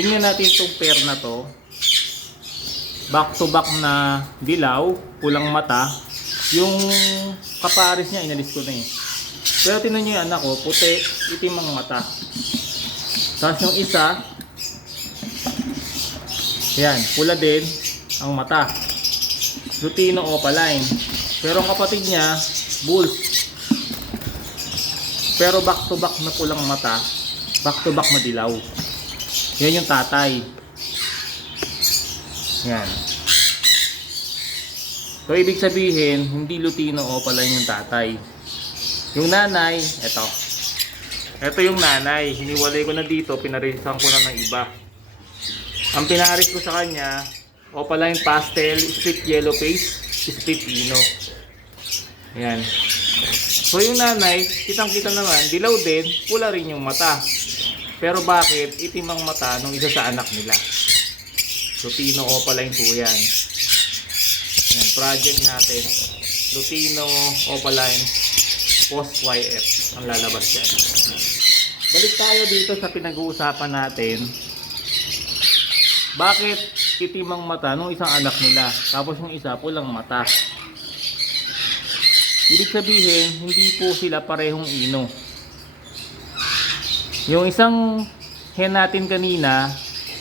tingnan natin itong pair na to. Back to back na dilaw, pulang mata. Yung kapares niya, inalis ko na eh. Pero tingnan nyo yung anak ko, puti, itim ang mata. Tapos yung isa, yan, pula din ang mata. Lutino opaline. Pero ang kapatid niya, bulls. Pero back to back na pulang mata, back to back na dilaw. Yan yung tatay. Yan. So ibig sabihin, hindi lutino opaline yung tatay. Yung nanay, eto. Ito yung nanay. Hiniwalay ko na dito, pinarisan ko na ng iba. Ang pinaris ko sa kanya, opaline pastel, split yellow face, split ino. Ayan. So yung nanay, kitang-kita naman, dilaw din, pula rin yung mata. Pero bakit itim ang mata nung isa sa anak nila? Lutino opaline po yan. Ayan, project natin. Lutino opaline post YF ang lalabas yan. Balik tayo dito sa pinag-uusapan natin. Bakit itim ang mata nung isang anak nila, tapos yung isa pulang mata? Ibig sabihin, hindi po sila parehong ino. Yung isang hen natin kanina,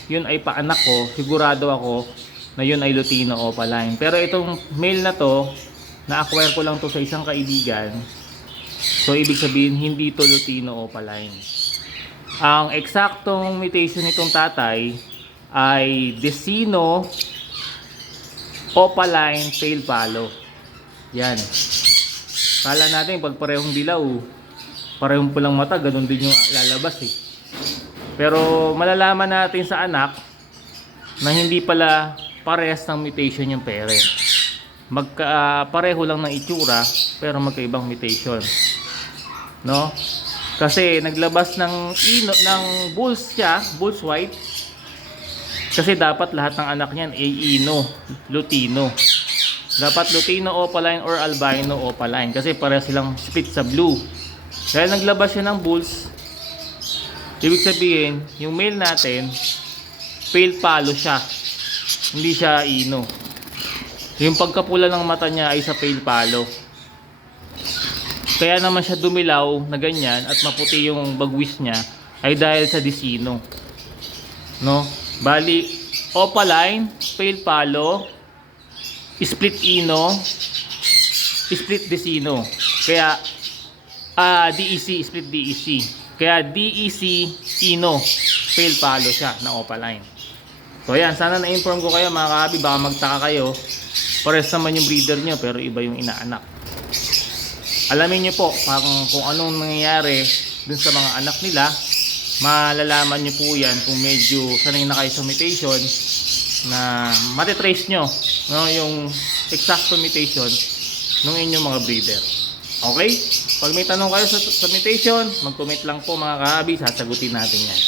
yun ay paanak ko, sigurado ako na yun ay lutino opaline. Pero itong male na to, na-acquire ko lang to sa isang kaibigan. So ibig sabihin, hindi to lutino opaline. Ang eksaktong mutation nitong tatay ay Decino opaline pale palo. Yan. Kala natin pag parehong dilaw, parehong pulang mata, ganun din yung lalabas eh. Pero malalaman natin sa anak na hindi pala parehas ng mutation yung parent. Pareho lang ng itsura pero magkaibang mutation. No? Kasi naglabas ng bulls siya, bulls white. Kasi dapat lahat ng anak niyan ay ino, lutino. Dapat lutino opaline or albino opaline kasi pareho silang split sa blue. Dahil naglabas siya ng bulls, ibig sabihin, yung male natin, pale palo siya. Hindi siya ino. Yung pagkapula ng mata niya ay sa pale palo. Kaya naman siya dumilaw na ganyan at maputi yung bagwis niya ay dahil sa Decino. No? Bali, opaline, pale palo, split ino, split Decino. Kaya DEC, split DEC. Kaya DEC ino, pale palo siya na opaline. So ayan, sana na-inform ko kayo mga kahabi, baka magtaka kayo. Pares naman yung breeder nyo pero iba yung inaanak. Alamin nyo po kung anong nangyayari dun sa mga anak nila. Malalaman nyo po yan kung medyo sanay na kayo sa mutation na matitrace nyo, no, yung exact mutation ng inyong mga breeder. Okay? Pag may tanong kayo sa mutation, mag-comment lang po mga kahabi, sasagutin natin yan.